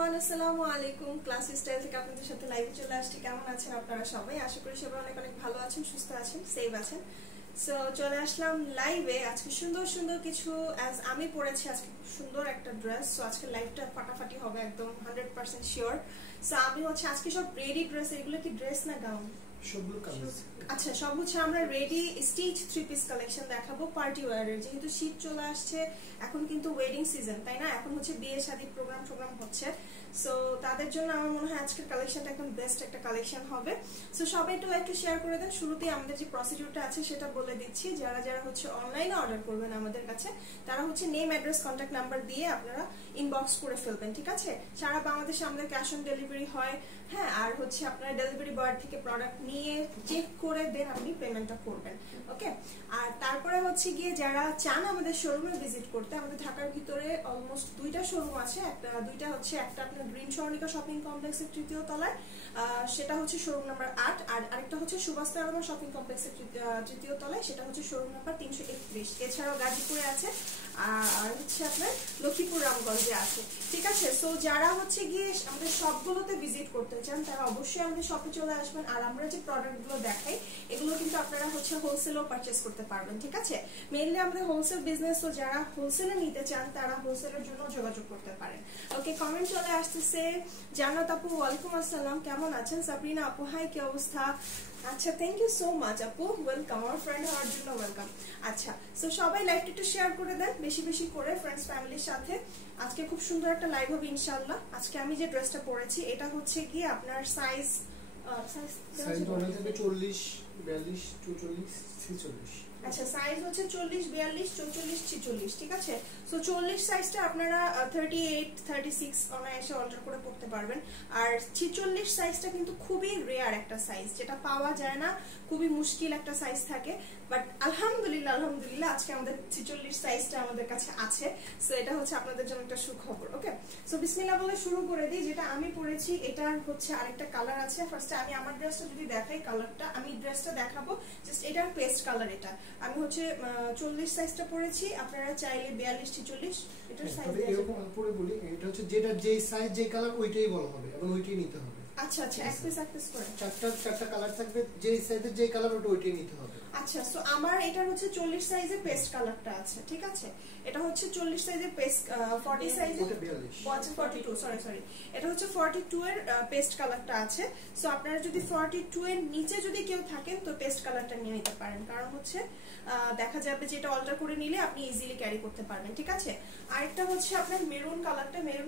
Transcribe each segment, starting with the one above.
Everyone, আসসালামু আলাইকুম। Class style থেকে আপনাদের সাথে লাইভে চলে আসছি। কেমন আছেন আপনারা সবাই? আশা করি সবাই অনেক অনেক ভালো আছেন, সুস্থ আছেন, সেফ আছেন। সো চলে আসলাম লাইভে। আজকে সুন্দর সুন্দর কিছু আমি পরেছি আজকে খুব সুন্দর একটা ড্রেস। সো আজকে লাইভটা ফাটাফাটি হবে, একদম 100% শিওর। সো আমি আজকে সব রেডি ড্রেস। এগুলো কি ড্রেস না গাউন? আচ্ছা, সব হচ্ছে আমরা রেডি স্টিচ 3 পিস কালেকশন দেখাবো পার্টি ওয়্যারের। যেহেতু শীত চলে আসছে, এখন কিন্তু ওয়েডিং সিজন, তাই না? এখন হচ্ছে বিয়ে শাদী প্রোগ্রাম হচ্ছে। সো তাদের জন্য আমার মনে হয় আজকের কালেকশনটা একদম বেস্ট একটা কালেকশন হবে। সো সবাই একটু শেয়ার করে দেন। শুরুতেই আমাদের যে প্রসিডিউরটা আছে সেটা বলে দিচ্ছি। যারা যারা হচ্ছে অনলাইনে অর্ডার করবেন আমাদের কাছে, তারা হচ্ছে নেম, অ্যাড্রেস, কন্ট্যাক্ট নাম্বার দিয়ে আপনারা ইনবক্স করে ফেলবেন, ঠিক আছে? সারা বাংলাদেশে আমাদের ক্যাশ অন ডেলিভারি হয়। হ্যাঁ, আর হচ্ছে আপনারা ডেলিভারি বয় থেকে প্রোডাক্ট নিয়ে চেক করে দেন আপনি পেমেন্টটা করবেন, ওকে? আর তারপরে হচ্ছে গিয়ে যারা চান আমাদের শোরুমে ভিজিট করতে, আমাদের ঢাকার ভিতরে অলমোস্ট 2টা শোরুম আছে। দুইটা হচ্ছে, একটা আপনার গ্রিন স্বর্ণিকা শপিং কমপ্লেক্সের 3য় তলায়, সেটা হচ্ছে শোরুম নাম্বার 8। আর আরেকটা হচ্ছে সুভাষ তারমা শপিং কমপ্লেক্সের 3য় তলায়, সেটা হচ্ছে শোরুম নাম্বার 331। এছাড়াও গাজীপুরে আছে, আর হচ্ছে আপনার লক্ষ্মীপুর রামগঞ্জে আছে, ঠিক আছে? সো যারা হচ্ছে গিয়ে আমাদের সবগুলোতে ভিজিট করতে চান, তারা অবশ্যই আমাদের শপে চলে আসবেন। আর আমরা যে প্রোডাক্টগুলো দেখাই, এগুলো কিন্তু আপনারা হচ্ছে হোলসেলও পারচেস করতে পারবেন, ঠিক আছে? মেইনলি আমাদের হোলসেল বিজনেস। তো যারা হোলসেলে নিতে চান, তারা হোলসেলের জন্য যোগাযোগ করতে পারেন, ওকে? কমেন্ট চলে আসতেছে। জান্নাত আপু, ওয়ালাইকুম আসসালাম, কেমন আছেন? সাবরিনা আপু, হাই, কি অবস্থা? আচ্ছা, থ্যাংক ইউ সো মাচ আপু, ওয়েলকাম। আমার ফ্রেন্ড হওয়ার জন্য ওয়েলকাম। আচ্ছা, সো সবাই লাইভটা একটু শেয়ার করে দেন, বেশি বেশি করে, ফ্রেন্ডস ফ্যামিলির সাথে। আজকে খুব সুন্দর একটা লাইভ হবে ইনশাআল্লাহ। আজকে আমি যে ড্রেসটা পরেছি, এটা হচ্ছে কি আপনার সাইজ 40, 42, 44, 46। আচ্ছা, সাইজ হচ্ছে 40, 42, 44, 46, ঠিক আছে? সো 40 সাইজটা আপনারা 38, 36 অনায়াসে অর্ডার করে পড়তে পারবেন। আর 46 সাইজটা কিন্তু খুবই রেয়ার একটা সাইজ, যেটা পাওয়া যায় না, খুবই মুশকিল একটা সাইজ থাকে। বাট আলহামদুলিল্লাহ আজকে আমাদের 46 সাইজটা আমাদের কাছে আছে। সো এটা হচ্ছে আপনাদের জন্য একটা সুখবর, ওকে? সো বিসমিল্লাহ বলে শুরু করে দিই। যেটা আমি পরেছি, এটার হচ্ছে আরেকটা কালার আছে। ফার্স্টে আমি আমার ড্রেসটা যদি দেখাই, কালারটা আমি ড্রেসটা দেখাবো জাস্ট। এটার পেস্ট কালার। এটা আমি হচ্ছে 40 সাইজটা পরেছি। আপনারা চাইলে 42, 46 এটার সাইজ এরকম পরে বলি, এটা হচ্ছে যেটা যেই সাইজ যেই কালার ওইটাই বলা হবে এবং ওইটাই নিতে হবে। আচ্ছা, এক পিস করে চারটা কালার থাকবে, যেই সাইজের যেই কালার ওইটাই নিতে হবে। আচ্ছা, সো আমার এটার হচ্ছে 40 সাইজের পেস্ট কালারটা আছে, ঠিক আছে? এটা হচ্ছে 40 সাইজের পেস্ট, 40 সাইজের 42, সরি, এটা হচ্ছে 42 এর পেস্ট কালারটা আছে। সো আপনারা যদি 42 এর নিচে যদি কেউ থাকেন, তো পেস্ট কালারটা নিয়ে নিতে পারেন। কারণ হচ্ছে দেখা যাবে যে এটা অল্টার করে নিলে আপনি ইজিলি ক্যারি করতে পারবেন, ঠিক আছে? আরেকটা হচ্ছে আপনার মেরুন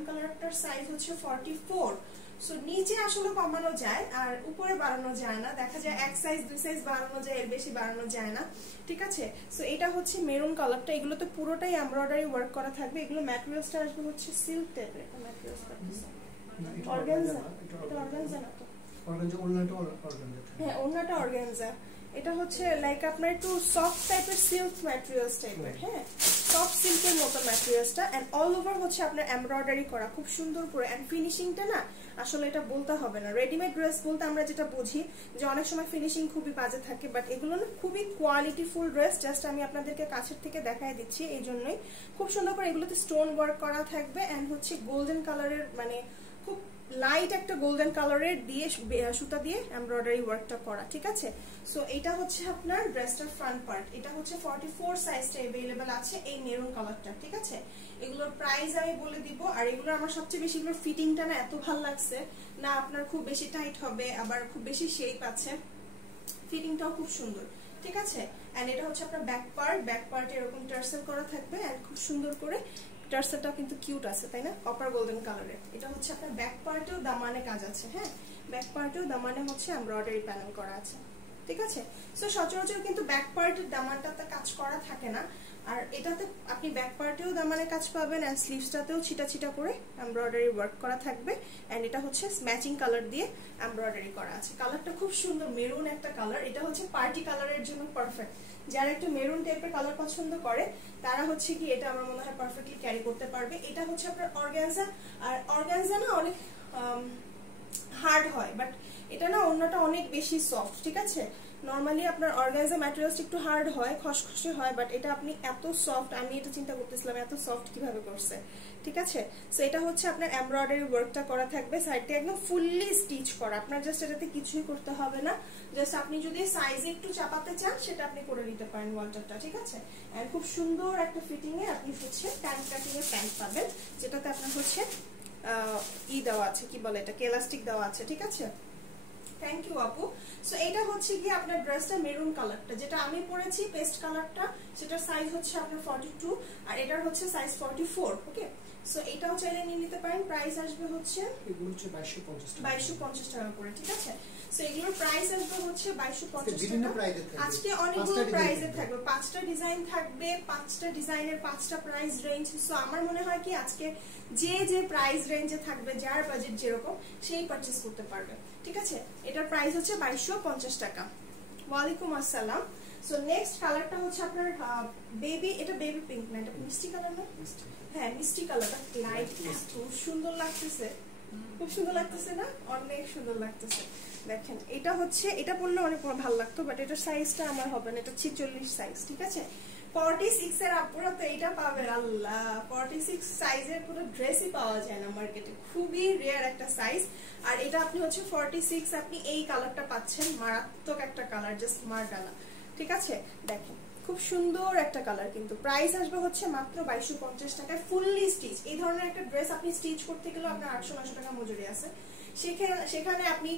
কালারটার সাইজ হচ্ছে 44। সো নিচে আসলে কমানো যায় আর উপরে বাড়ানো যায় না। দেখা যায় এক সাইজ 2 সাইজ বাড়ানো যায়, এর বেশি বাড়ানো যায় না, ঠিক আছে? সো এটা হচ্ছে মেরুন কালারটা। এগুলোতে পুরোটাই এমব্রয়ডারি ওয়ার্ক করা থাকবে। এগুলো ম্যাটেরিয়ালসটা আসবে হচ্ছে সিল্ক টাইপের ম্যাটেরিয়ালসটা। অর্গানজা, এটা অর্গানজা না তো? অর্গানজা, ওড়নাটা অর্গানজা। হ্যাঁ, ওড়নাটা অর্গানজা। এটা হচ্ছে লাইক আপনার একটু সফট টাইপের সিল্ক ম্যাটেরিয়ালস টাইপের। হ্যাঁ, সফট সিল্কের মতো ম্যাটেরিয়ালসটা, এন্ড অল ওভার হচ্ছে আপনার এমব্রয়ডারি করা খুব সুন্দর করে। এন্ড ফিনিশিংটা না, আসলে এটা বলতে হবে না। রেডিমেড ড্রেস বলতে আমরা যেটা বুঝি যে অনেক সময় ফিনিশিং খুবই বাজে থাকে, বাট এগুলো না খুবই কোয়ালিটিফুল ড্রেস। জাস্ট আমি আপনাদেরকে কাছের থেকে দেখাই দিচ্ছি, এই জন্যই খুব সুন্দর করে এগুলোতে স্টোন ওয়ার্ক করা থাকবে। এন্ড হচ্ছে গোল্ডেন কালারের, মানে খুব লাইট একটা গোল্ডেন কালারের দিয়ে সুতা দিয়ে এমব্রয়ডারি ওয়ার্কটা করা, ঠিক আছে? সো এটা হচ্ছে আপনার ড্রেসটার ফ্রন্ট পার্ট। এটা হচ্ছে 44 সাইজটা अवेलेबल আছে, এই মেরুন কালারটা, ঠিক আছে? এগুলোর প্রাইস আমি বলে দিব। আর এগুলো আমার সবচেয়ে বেশি এগুলোর ফিটিংটা না এত ভালো লাগছে না। আপনার খুব বেশি টাইট হবে, আবার খুব বেশি শেপ আছে, ফিটিংটাও খুব সুন্দর, ঠিক আছে? এন্ড এটা হচ্ছে আপনার ব্যাক পার্টে এরকম টার্সেল করা থাকবে। এন্ড খুব সুন্দর করে টার্সেলটা কিন্তু কিউট আছে, তাই না? কপার গোল্ডেন কালারের। এটা হচ্ছে আপনার ব্যাক পার্টেও দামানে কাজ আছে। হ্যাঁ, ব্যাক পার্টেও দামানে হচ্ছে এমব্রয়ডারি প্যানেল করা আছে, ঠিক আছে? সো সচরাচর কিন্তু ব্যাক পার্টের দামানটাতে কাজ করা থাকে না। আর এটাতে আপনি ব্যাক পার্টেও দামানে কাজ পাবেন, এন্ড স্লিভসটাতেও ছিটা করে এমব্রয়ডারি ওয়ার্ক করা থাকবে। এন্ড এটা হচ্ছে ম্যাচিং কালার দিয়ে এমব্রয়ডারি করা আছে। কালারটা খুব সুন্দর, মেরুন একটা কালার। এটা হচ্ছে পার্টি কালারের জন্য পারফেক্ট। যারা একটু মেরুন টাইপের কালার পছন্দ করে, তারা হচ্ছে কি এটা আমার মনে হয় পারফেক্টলি ক্যারি করতে পারবে। এটা হচ্ছে আপনার অর্গানজা। আর অর্গানজা না অনেক হার্ড হয়, বাট এটা না অন্যটা অনেক বেশি সফট, ঠিক আছে? নরমালি আপনার অর্গানজা ম্যাটেরিয়ালস একটু হার্ড হয়, খসখসে হয়, বাট এটা আপনি এত সফট, আমি এটা চিন্তা করতেছিলাম এত সফট কিভাবে করছে। ঠিক আছে, সো এটা হচ্ছে আপনার এমব্রয়ডারি ওয়ার্কটা করা থাকবে, সাইডটা একদম ফুললি স্টিচ করা, আপনার জাস্ট এটাতে কিছুই করতে হবে না, জাস্ট আপনি যদি সাইজে একটু চাপাতে চান সেটা আপনি করে নিতে পারেন ওয়ালটারটা। ঠিক আছে, এন্ড খুব সুন্দর একটা ফিটিং এ আপনি হচ্ছে প্যান্ট কাটিং এর প্যান্ট পাবেন, যেটাতে আপনার হচ্ছে দেওয়া আছে, কি বলে এটা, এলাস্টিক দেওয়া আছে। ঠিক আছে, থ্যাংক ইউ আপু। সো এটা হচ্ছে কি আপনার ড্রেসটা মেরুন কালারটা, যেটা আমি পরেছি পেস্ট কালারটা, সেটার সাইজ হচ্ছে আপনার 42 আর এটার হচ্ছে সাইজ 44। ওকে, সো এটাও চাইলে নিয়ে নিতে পারেন। প্রাইস আসবে হচ্ছে এগুলো হচ্ছে 2250 টাকা করে। ঠিক আছে, সো এগুলোর প্রাইস আসবে হচ্ছে 2250 বিভিন্ন টাকা। প্রাইসে থাকবে, আজকে অনেকগুলো প্রাইসে থাকবে, 5টা ডিজাইন থাকবে, 5টা ডিজাইনের 5টা প্রাইস রেঞ্জ। সো আমার মনে হয় কি আজকে যে প্রাইস রেঞ্জে থাকবে, যার বাজেট যেরকম, সেই পারচেজ করতে পারবে। ঠিক আছে, এটার প্রাইস হচ্ছে 2250 টাকা। ওয়ালাইকুম আসসালাম। সো নেক্সট কালারটা হচ্ছে আপনার বেবি, এটা বেবি পিঙ্ক না, এটা মিষ্টি কালার না? হ্যাঁ, মিষ্টি কালারটা লাইট, এত সুন্দর লাগতেছে, খুব সুন্দর লাগতেছে না? অনেক সুন্দর লাগতেছে। দেখেন এটা হচ্ছে, এটা পরলে অনেক ভালো লাগতো, বাট এটার সাইজটা আমার হবে না, এটা 46 সাইজ। ঠিক আছে, 46 এর আপুরা তো এটা পাবেন, আল্লাহ 46 সাইজের পুরো ড্রেসই পাওয়া যায় না মার্কেটে, খুবই রেয়ার একটা সাইজ। আর এটা আপনি হচ্ছে 46, আপনি এই কালারটা পাচ্ছেন, মারাত্মক একটা কালার, জাস্ট মারডালা। ঠিক আছে, দেখেন খুব সুন্দর একটা কালার, কিন্তু প্রাইস আসবে হচ্ছে মাত্র 2250 টাকায়, ফুললি স্টিচ। এই ধরনের একটা ড্রেস আপনি স্টিচ করতে গেলে আপনার 800-900 টাকা মজুরি আছে, সেখানে আপনি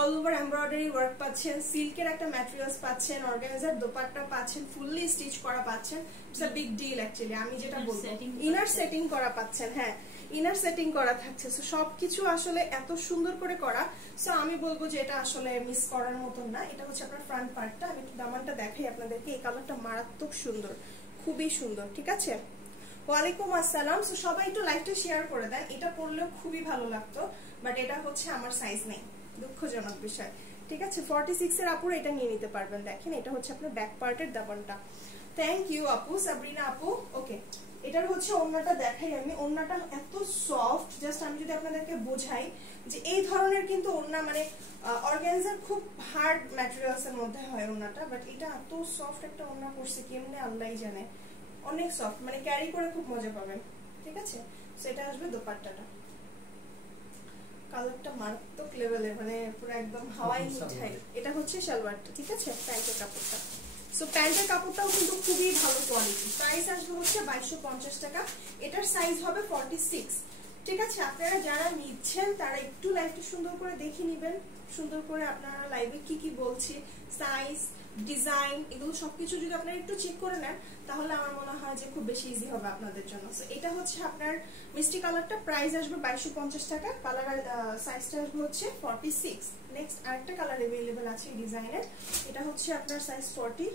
অল ওভার এমব্রয়ডারি ওয়ার্ক পাচ্ছেন, সিল্কের একটা ম্যাটেরিয়ালস পাচ্ছেন, অর্গানাইজার দোপাট্টা পাচ্ছেন, ফুললি স্টিচ করা পাচ্ছেন। It's a big deal actually, আমি যেটা বলবো ইনার সেটিং করা পাচ্ছেন। হ্যাঁ, ইনার সেটিং করা থাকছে, সো সবকিছু আসলে এত সুন্দর করে করা। সো আমি বলবো যে এটা আসলে মিস করার মতন না। এটা হচ্ছে আপনার ফ্রন্ট পার্টটা, আমি একটু দামানটা দেখাই আপনাদেরকে। এই কালারটা মারাত্মক সুন্দর, খুবই সুন্দর। ঠিক আছে, ওয়ালাইকুম আসসালাম। সো সবাই একটু লাইভটা শেয়ার করে দেন, এটা পরলেও খুবই ভালো লাগতো, বাট এটা হচ্ছে আমার সাইজ নেই, দুঃখজনক বিষয়। ঠিক আছে, 46 এর আপুরা এটা নিয়ে নিতে পারবেন। দেখেন এটা হচ্ছে আপনার ব্যাক পার্টের দাবানটা। থ্যাংক ইউ আপু, সাবরিনা আপু। ওকে, এটার হচ্ছে ওড়নাটা দেখাই আমি, ওড়নাটা এত সফট, জাস্ট আমি যদি আপনাদেরকে বোঝাই যে এই ধরনের কিন্তু ওড়না, মানে অর্গানজার খুব হার্ড ম্যাটেরিয়ালস এর মধ্যে হয় ওড়নাটা, বাট এটা এত সফট একটা ওড়না করছে কেমনে আল্লাহই জানে, অনেক সফট, মানে ক্যারি করে খুব মজা পাবেন। ঠিক আছে, সেটা আসবে দোপাট্টাটা, কালারটা মারাত্মক লেভেলের, মানে পুরো একদম হাওয়াই মিঠাই। এটা হচ্ছে সালোয়ারটা। ঠিক আছে, প্যান্টের কাপড়টা, সো প্যান্টের কাপড়টাও কিন্তু খুবই ভালো কোয়ালিটি। প্রাইস আসবে হচ্ছে 2250 টাকা, এটার সাইজ হবে 46। ঠিক আছে, আপনারা যারা নিচ্ছেন তারা একটু লাইভটা সুন্দর করে দেখে নেবেন, সুন্দর করে আপনারা লাইভে কি কি বলছি, সাইজ, ডিজাইন, এগুলো সবকিছু যদি আপনারা একটু চেক করে নেন, তাহলে আমার মনে হয় যে খুব বেশি ইজি হবে আপনাদের জন্য। সো এটা হচ্ছে আপনার মিষ্টি কালারটা, প্রাইস আসবে 2250 টাকা, কালার সাইজটা আসবে হচ্ছে 46। নেক্সট আরেকটা কালার अवेलेबल আছে এই ডিজাইনের, এটা হচ্ছে আপনার সাইজ 40।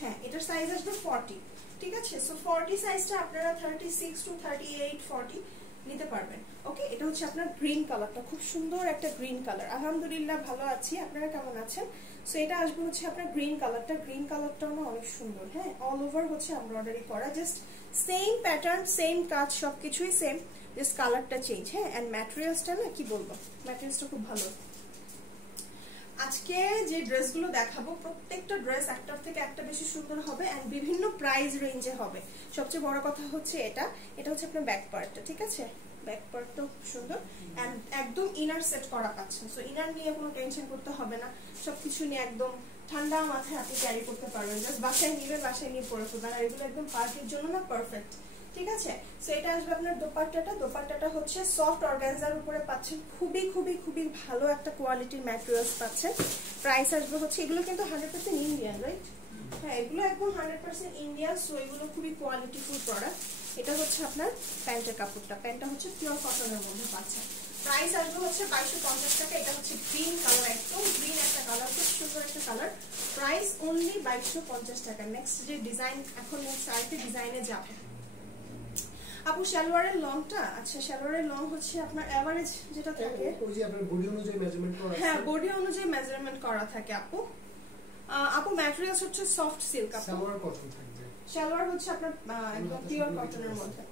হ্যাঁ, এটার সাইজ আসবে 40। ঠিক আছে, সো 40 সাইজটা আপনারা 36 to 38, 40 নিতে পারবেন। ওকে, এটা হচ্ছে আপনার গ্রিন কালারটা, খুব সুন্দর একটা গ্রিন কালার। আলহামদুলিল্লাহ ভালো আছি, আপনারা কেমন আছেন? সো এটা আসবে হচ্ছে আপনার গ্রিন কালারটা, গ্রিন কালারটাও না অনেক সুন্দর। হ্যাঁ, অল ওভার হচ্ছে এমব্রয়ডারি করা, জাস্ট সেম প্যাটার্ন, সেম কাজ, সবকিছুই সেম, জাস্ট কালারটা চেঞ্জ। হ্যাঁ, এন্ড ম্যাটেরিয়ালসটা না কি বলবো, ম্যাটেরিয়ালসটা খুব ভালো। আজকে যে ড্রেসগুলো দেখাবো প্রত্যেকটা ড্রেস একটার থেকে একটা বেশি সুন্দর হবে, এন্ড বিভিন্ন প্রাইস রেঞ্জে হবে। সবচেয়ে বড় কথা হচ্ছে এটা হচ্ছে আপনার ব্যাক পার্টটা। ঠিক আছে, ব্যাক পার্টটাও খুব সুন্দর, এন্ড একদম ইনার সেট করা পাচ্ছেন, সো ইনার নিয়ে কোনো টেনশন করতে হবে না, সবকিছু নিয়ে একদম ঠান্ডা মাথায় আপনি ক্যারি করতে পারবেন, জাস্ট বাসায় নিয়ে পরে ফেলবেন, আর এগুলো একদম পার্টির জন্য না পারফেক্ট। ঠিক আছে, সো এটা আসবে আপনার দোপাট্টাটা হচ্ছে সফট অর্গানজার উপরে পাচ্ছেন, খুবই খুবই খুবই ভালো একটা কোয়ালিটির ম্যাটেরিয়ালস পাচ্ছেন। প্রাইস আসবে হচ্ছে, এগুলো কিন্তু 100% ইন্ডিয়ান, রাইট? হ্যাঁ, এগুলো একদম 100% ইন্ডিয়ান, সো এগুলো খুবই কোয়ালিটিফুল প্রোডাক্ট। এটা হচ্ছে আপনার প্যান্টের কাপড়টা, প্যান্টটা হচ্ছে পিওর কটনের মধ্যে পাচ্ছেন। প্রাইস আসবে হচ্ছে 2250 টাকা। এটা হচ্ছে গ্রিন কালার, একদম গ্রিন একটা কালার, খুব সুন্দর একটা কালার। প্রাইস অনলি 2250 টাকা। নেক্সট যে ডিজাইন, এখন আরেকটা ডিজাইনে যাবো। আপু সালোয়ারের লংটা, আচ্ছা সালোয়ারের লং হচ্ছে আপনার এভারেজ যেটা থাকে, ওই যে আপনার বডি অনুযায়ী মেজারমেন্ট করা আছে। হ্যাঁ, বডি অনুযায়ী মেজারমেন্ট করা থাকে আপু। আপু ম্যাটেরিয়ালস হচ্ছে সফট সিল্ক, আপু সালোয়ার কটন থাকবে, সালোয়ার হচ্ছে আপনার একদম পিওর কটনের মধ্যে।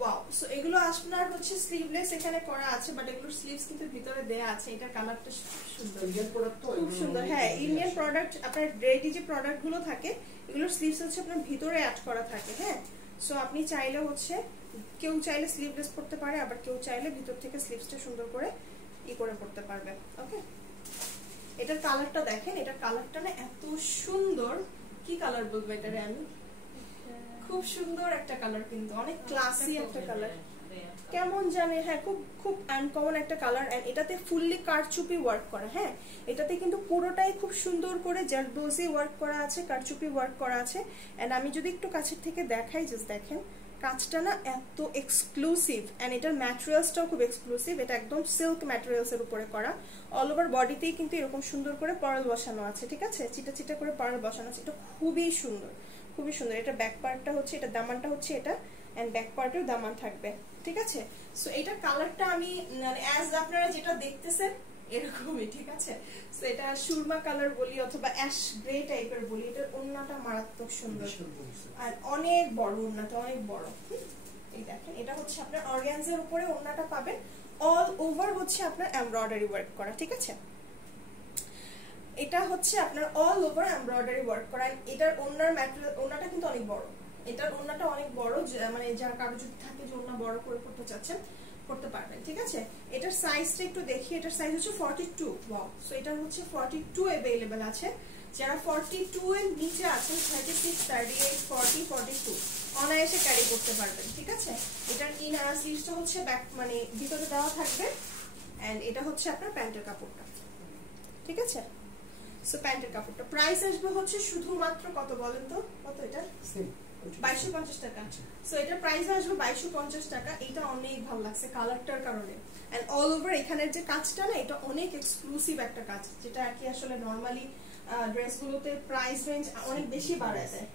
ওয়াও, সো এগুলো আপনার হচ্ছে স্লিভলেস এখানে করা আছে, বাট এগুলোর স্লিভস কিন্তু ভিতরে দেয়া আছে। এটা কালারটা সুন্দর, ইন্ডিয়ান প্রোডাক্ট তো, খুব সুন্দর। হ্যাঁ, ইন্ডিয়ান প্রোডাক্ট, আপনার রেডি যে প্রোডাক্ট গুলো থাকে এগুলোর স্লিভস হচ্ছে আপনার ভিতরে অ্যাড করা থাকে। হ্যাঁ, সো আপনি চাইলে হচ্ছে, কেউ চাইলে স্লিভলেস পড়তে পারে, আবার কেউ চাইলে ভিতর থেকে স্লিভসটা সুন্দর করে করে পড়তে পারবে। ওকে, এটার কালারটা দেখেন, এটার কালারটা না এত সুন্দর, কি কালার বলবো এটারে আমি, খুব সুন্দর একটা কালার, কিন্তু অনেক ক্লাসি একটা কালার, কেমন জানে। হ্যাঁ, খুব খুব আনকমন একটা কালার। এন্ড এটাতে ফুললি কারচুপি ওয়ার্ক করা। হ্যাঁ, এটাতে কিন্তু পুরোটাই খুব সুন্দর করে জারদোজি ওয়ার্ক করা আছে, কারচুপি ওয়ার্ক করা আছে। এন্ড আমি যদি একটু কাছের থেকে দেখাই, জাস্ট দেখেন কাজটা না এত এক্সক্লুসিভ। এন্ড এটার ম্যাটেরিয়ালসটাও খুব এক্সক্লুসিভ। এটা একদম সিল্ক ম্যাটেরিয়ালস এর উপরে করা। অল ওভার বডিতেই কিন্তু এরকম সুন্দর করে পার্ল বসানো আছে, ঠিক আছে, চিটা চিটা করে পার্ল বসানো আছে। এটা খুবই সুন্দর, খুবই সুন্দর। এটা ব্যাক পার্টটা হচ্ছে, এটা দামানটা হচ্ছে এটা, এন্ড ব্যাক পার্টেও দামান থাকবে, ঠিক আছে। সো এটা কালারটা আমি মানে অ্যাজ আপনারা যেটা দেখতেছেন এরকমই, ঠিক আছে। সো এটা সুরমা কালার বলি অথবা অ্যাশ গ্রে টাইপের বলি। এটার ওন্নাটা মারাত্মক সুন্দর আর অনেক বড়, ওন্নাটা অনেক বড়। এই দেখেন, এটা হচ্ছে আপনার অর্গানজার উপরে ওন্নাটা পাবেন, অল ওভার হচ্ছে আপনার এমব্রয়ডারি ওয়ার্ক করা, ঠিক আছে। এটা হচ্ছে আপনার অল ওভার এমব্রয়ডারি ওয়ার্ক করা। এটার ওন্নার ম্যাটেরিয়াল, ওন্নাটা কিন্তু অনেক বড়, এটার ওন্নাটা অনেক বড়, মানে যার কারো যদি থাকে যে ওন্না বড় করে করতে চাচ্ছেন করতে পারবেন, ঠিক আছে। এটার সাইজটা একটু দেখি, এটার সাইজ হচ্ছে 42। ওয়াও, সো এটা হচ্ছে 42 अवेलेबल আছে। যারা 42 এর নিচে আছেন, 36, 38, 40, 42 অনায়াসে ক্যারি করতে পারবেন, ঠিক আছে। এটার ইনার স্লিভসটা হচ্ছে ব্যাক মানে ভিতরে দেওয়া থাকবে, এন্ড এটা হচ্ছে আপনার প্যান্টের কাপড়টা, ঠিক আছে। সো প্যান্টের কাপড়টা প্রাইস আসবে হচ্ছে শুধুমাত্র কত বলেন তো, কত এটা? 2250 টাকা। সো এটা প্রাইস আসবে 2250 টাকা। এটা অনেক ভালো লাগছে কালারটার কারণে। এন্ড অল ওভার এখানের যে কাজটা না, এটা অনেক এক্সক্লুসিভ একটা কাজ, যেটা আর কি আসলে নরমালি ড্রেসগুলোতে প্রাইস রেঞ্জ অনেক বেশি বাড়ায় দেয়।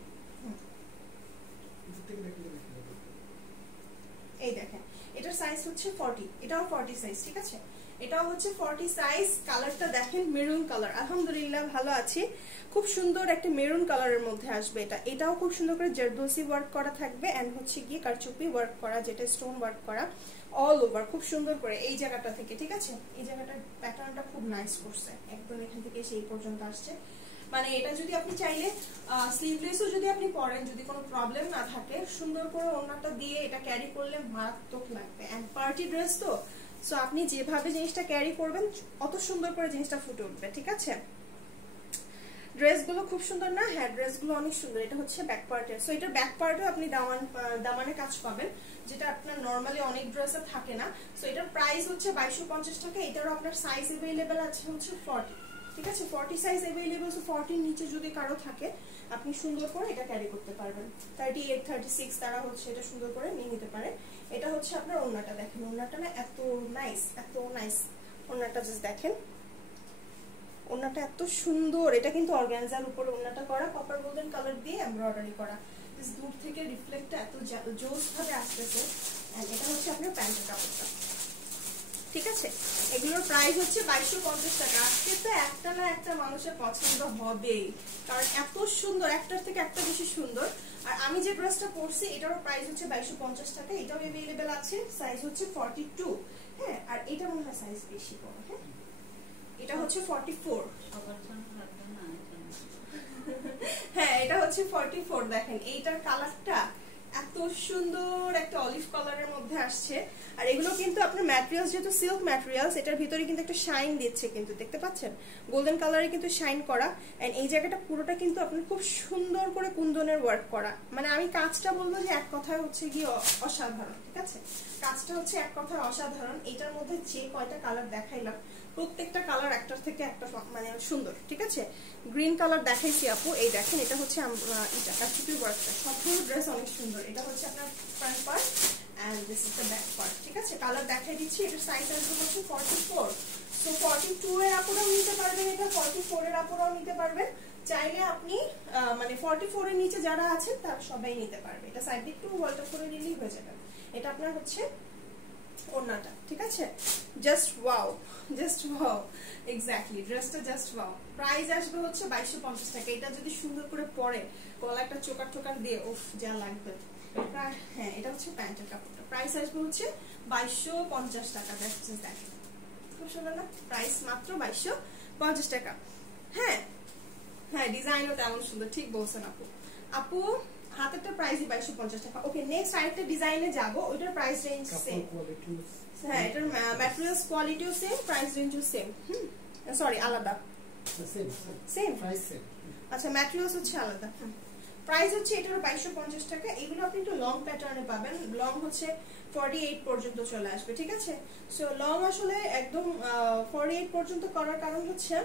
এই দেখেন, এটার সাইজ হচ্ছে 40, এটাও 40 সাইজ, ঠিক আছে। এটাও হচ্ছে 40 সাইজ। কালারটা দেখেন, মেরুন কালার, আলহামদুলিল্লাহ ভালো আছি। খুব সুন্দর একটা মেরুন কালারের মধ্যে আসবে এটা। এটাও খুব সুন্দর করে জারদোসি ওয়ার্ক করা থাকবে, এন্ড হচ্ছে গিয়ে কারচুপি ওয়ার্ক করা, যেটা স্টোন ওয়ার্ক করা অল ওভার খুব সুন্দর করে এই জায়গাটা থেকে, ঠিক আছে। এই জায়গাটার প্যাটার্নটা খুব নাইস করছে, একদম এখান থেকে সেই পর্যন্ত আসছে। মানে এটা যদি আপনি চাইলে স্লিভলেসও যদি আপনি পরেন, যদি কোনো প্রবলেম না থাকে, সুন্দর করে ওড়নাটা দিয়ে এটা ক্যারি করলে মারাত্মক লাগবে। এন্ড পার্টি ড্রেস তো, সো আপনি যেভাবে জিনিসটা ক্যারি করবেন অত সুন্দর করে জিনিসটা ফুটে উঠবে, ঠিক আছে। ড্রেসগুলো খুব সুন্দর না? হ্যাঁ, ড্রেসগুলো অনেক সুন্দর। এটা হচ্ছে ব্যাক পার্টের। সো এটার ব্যাক পার্টেও আপনি দামানে কাজ পাবেন, যেটা আপনার নরমালি অনেক ড্রেসে থাকে না। সো এটার প্রাইস হচ্ছে 2250 টাকা। এটারও আপনার সাইজ अवेलेबल আছে হচ্ছে 40, ঠিক আছে। 40 সাইজ अवेलेबल। সো 40 এর নিচে যদি কারো থাকে, আপনি সুন্দর করে এটা ক্যারি করতে পারবেন। 38, 36 তারা হচ্ছে এটা সুন্দর করে নিয়ে নিতে পারে। এটা হচ্ছে আপনার ওড়নাটা দেখেন, ওড়নাটা না এত নাইস, এত নাইস। ওড়নাটা জাস্ট দেখেন, ওড়নাটা এত সুন্দর। এটা কিন্তু অর্গানজার উপরে ওড়নাটা করা, কপার গোল্ডেন কালার দিয়ে এমব্রয়ডারি করা। দূর থেকে রিফ্লেক্টটা এত জোস ভাবে আসতেছে। এন্ড এটা হচ্ছে আপনার প্যান্টের কাপড়টা, ঠিক আছে। এগুলোর প্রাইস হচ্ছে 2250 টাকা। আজকে তো একটা না একটা মানুষের পছন্দ হবেই, কারণ এত সুন্দর, একটার থেকে একটা বেশি সুন্দর। আর আমি যে ড্রেসটা পরছি এটারও প্রাইস হচ্ছে 2250 টাকা। এটাও अवेलेबल আছে, সাইজ হচ্ছে 42। হ্যাঁ, আর এটা মনে হয় সাইজ বেশি বড়। হ্যাঁ, এটা হচ্ছে 44। হ্যাঁ, এটা হচ্ছে 44। দেখেন এইটার কালারটা এত সুন্দর একটা অলিভ কালারের মধ্যে আসছে। আর এগুলো কিন্তু আপনার ম্যাটেরিয়ালস যেহেতু সিল্ক ম্যাটেরিয়ালস, এটার ভিতরে কিন্তু একটা শাইন দিচ্ছে, কিন্তু দেখতে পাচ্ছেন গোল্ডেন কালারে কিন্তু শাইন করা। এন্ড এই জায়গাটা পুরোটা কিন্তু আপনার খুব সুন্দর করে কুন্দনের ওয়ার্ক করা। মানে আমি কাজটা বলবো যে এক কথায় হচ্ছে গিয়ে অসাধারণ, ঠিক আছে। কাজটা হচ্ছে এক কথায় অসাধারণ। এটার মধ্যে যে কয়টা কালার দেখাইলাম, প্রত্যেকটা কালার একটার থেকে একটা মানে সুন্দর, ঠিক আছে। গ্রিন কালার দেখাইছি আপু, এই দেখেন এটা হচ্ছে এটা কারচুপি ওয়ার্কটা। সবগুলো ড্রেস অনেক সুন্দর। এটা হচ্ছে আপনার front part and this is the back part, ঠিক আছে। কালার দেখাই দিচ্ছি। এটার সাইজ আসবে হচ্ছে 44। সো 42 এর আপুরাও নিতে পারবেন, এটা 44 এর আপুরাও নিতে পারবেন। চাইলে আপনি মানে 44 এর নিচে যারা আছেন তারা সবাই নিতে পারবে। এটা সাইড দিক একটু ওয়ালটা করে নিলেই হয়ে যাবে। এটা আপনার হচ্ছে ওড়নাটা, ঠিক আছে। Just wow, just wow, exactly ড্রেসটা জাস্ট ওয়াও। প্রাইস আসবে হচ্ছে 2250 টাকা। এটা যদি সুন্দর করে পরে গলা একটা চোকার টোকার দিয়ে, উফ যা লাগবে। হ্যাঁ এটা হচ্ছে প্যান্টের কাপড়টা, প্রাইস আসবে হচ্ছে 2250 টাকা। দেখেন খুব সুন্দর না, প্রাইস মাত্র 2250 টাকা। হ্যাঁ হ্যাঁ ডিজাইনও তেমন সুন্দর, ঠিক বলছেন আপু। আপু হাতেরটা প্রাইসই 2250 টাকা। ওকে নেক্সট আরেকটা ডিজাইনে যাব, ওইটার প্রাইস রেঞ্জ সেম। হ্যাঁ এটার ম্যাটেরিয়ালস কোয়ালিটিও সেম, প্রাইস রেঞ্জও সেম। সরি আলাদা, সেম প্রাইস সেম। আচ্ছা ম্যাটেরিয়ালস হচ্ছে আলাদা। প্রাইস হচ্ছে এটারও 2250 টাকা। এগুলো আপনি একটু লং প্যাটার্নে পাবেন, লং হচ্ছে 48 পর্যন্ত চলে আসবে, ঠিক আছে। সো লং আসলে একদম 48 পর্যন্ত করার কারণ হচ্ছে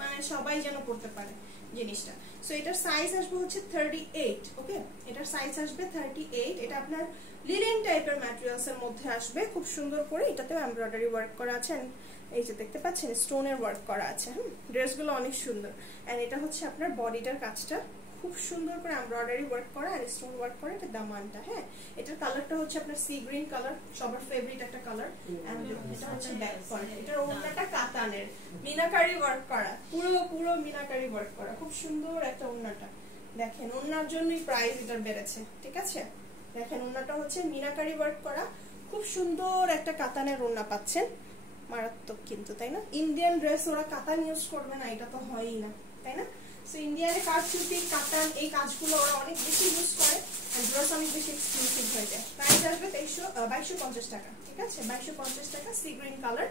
মানে সবাই যেন পড়তে পারে জিনিসটা। সো এটার সাইজ আসবে হচ্ছে 38। ওকে এটার সাইজ আসবে 38। এটা আপনার লিনেন টাইপের ম্যাটেরিয়ালস এর মধ্যে আসবে, খুব সুন্দর করে এটাতেও এমব্রয়ডারি ওয়ার্ক করা আছে। এই যে দেখতে পাচ্ছেন স্টোনের ওয়ার্ক করা আছে। ড্রেসগুলো অনেক সুন্দর। এন্ড এটা হচ্ছে আপনার বডিটার কাজটা খুব সুন্দর করে এমব্রয়ডারি ওয়ার্ক করা আর স্টোন ওয়ার্ক করা। এটা দামানটা। হ্যাঁ এটার কালারটা হচ্ছে আপনার সি গ্রিন কালার, সবার ফেভারিট একটা কালার। এন্ড এটা হচ্ছে ব্যাক পার্ট। এটার ওড়নাটা কাতানের মিনাকারি ওয়ার্ক করা, পুরো মিনাকারি ওয়ার্ক করা, খুব সুন্দর একটা ওড়নাটা। দেখেন ওড়নার জন্যই প্রাইস এটার বেড়েছে, ঠিক আছে। দেখেন ওড়নাটা হচ্ছে মিনাকারি ওয়ার্ক করা, খুব সুন্দর একটা কাতানের ওড়না পাচ্ছেন। মারাত্মক কিন্তু, তাই না? ইন্ডিয়ান ড্রেস ওরা কাতান ইউজ করবে না, এটা তো হয়ই না, তাই না? সো ইন্ডিয়ানে কারচুপি কাতান এই কাজগুলো ওরা অনেক বেশি ইউজ করে, আর ড্রেস অনেক বেশি এক্সক্লুসিভ হয়ে যায়। প্রাইস আসবে 2250 টাকা, ঠিক আছে। 2250 টাকা, সি গ্রিন কালার,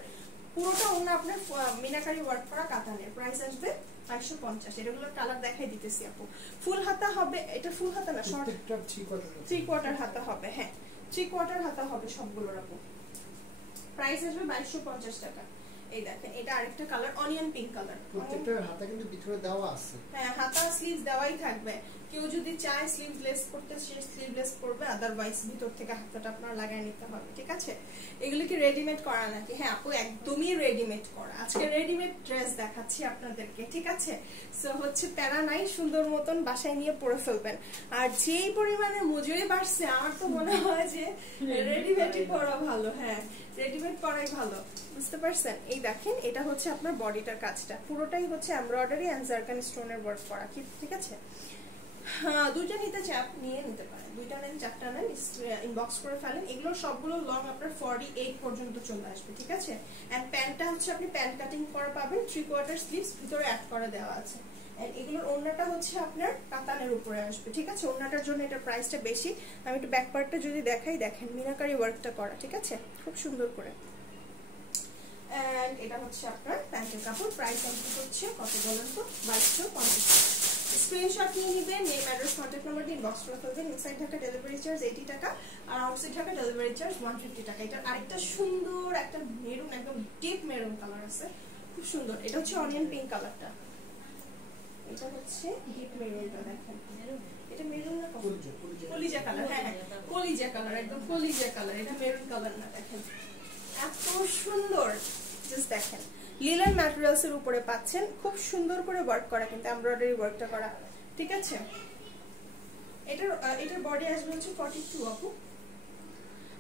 পুরোটা ওনা আপনার মিনাকারি ওয়ার্ক করা কাতানের। প্রাইস আসবে 2250। এগুলোর কালার দেখাই দিতেছি আপু। ফুল হাতা হবে, এটা ফুল হাতা না, শর্ট 3 কোয়ার্টার হাতা হবে। হ্যাঁ 3 কোয়ার্টার হাতা হবে সবগুলোর আপু। প্রাইস আসবে 2250 টাকা। এই দেখেন এটা আরেকটা কালার, অনিয়ন পিঙ্ক কালার। প্রত্যেকটার হাতা কিন্তু ভিতরে দেওয়া আছে। হ্যাঁ হাতা স্লিভস দেওয়াই থাকবে, কেউ যদি চায় স্লিভলেস করতে সে স্লিভলেস করবে, আদারওয়াইজ ভিতর থেকে হাতাটা আপনার লাগিয়ে নিতে হবে, ঠিক আছে। এগুলো কি রেডিমেড করা নাকি? হ্যাঁ আপু একদমই রেডিমেড করা। আজকে রেডিমেড ড্রেস দেখাচ্ছি আপনাদেরকে, ঠিক আছে। সো হচ্ছে প্যারা নাই, সুন্দর মতন বাসায় নিয়ে পরে ফেলবেন। আর যেই পরিমাণে মজুরি বাড়ছে আমার তো মনে হয় যে রেডিমেডই পরা ভালো। হ্যাঁ রেডিমেড পরাই ভালো, বুঝতে পারছেন। এই দেখেন এটা হচ্ছে আপনার বডিটার কাজটা, পুরোটাই হচ্ছে এমব্রয়ডারি এন্ড জারকান স্টোনের ওয়ার্ক করা, ঠিক আছে। হ্যাঁ দুইটা নিতে চাপ নিয়ে নিতে পারেন, দুইটা নেন চারটা নেন, ইনবক্স করে ফেলেন। এগুলো সবগুলো লং আপনার 48 পর্যন্ত চলে আসবে, ঠিক আছে। এন্ড প্যান্টটা হচ্ছে আপনি প্যান্ট কাটিং করা পাবেন, 3 কোয়ার্টার স্লিভস ভিতরে অ্যাড করে দেওয়া আছে। এন্ড এগুলোর ওড়নাটা হচ্ছে আপনার কাতানের উপরে আসবে, ঠিক আছে। ওড়নাটার জন্য এটা প্রাইসটা বেশি। আমি একটু ব্যাক পার্টটা যদি দেখাই, দেখেন মিনাকারি ওয়ার্কটা করা, ঠিক আছে, খুব সুন্দর করে। এন্ড এটা হচ্ছে আপনার প্যান্টের কাপড়। প্রাইস হচ্ছে কত বলেন তো? 2250। স্ক্রিনশট নিয়ে নেবেন, নেম অ্যাড্রেস কন্ট্যাক্ট নাম্বার দিয়ে ইনবক্স করে ফেলবেন। ইনসাইড ঢাকা ডেলিভারি চার্জ 80 টাকা আর আউটসাইড ঢাকা ডেলিভারি চার্জ 150 টাকা। এটার আরেকটা সুন্দর একটা মেরুন, একদম ডিপ মেরুন কালার আছে, খুব সুন্দর। এটা হচ্ছে অনিয়ন পিঙ্ক কালারটা, এটা হচ্ছে ডিপ মেরুনটা। দেখেন এটা মেরুন না, কলিজা কালার। হ্যাঁ কলিজা কালার, একদম কলিজা কালার, এটা মেরুন কালার না। দেখেন এত সুন্দর, জাস্ট দেখেন লিনেন ম্যাটেরিয়ালস এর উপরে পাচ্ছেন, খুব সুন্দর করে ওয়ার্ক করা, কিন্তু এমব্রয়ডারি ওয়ার্কটা করা, ঠিক আছে। এটার বডি আসবে হচ্ছে 42 আপু।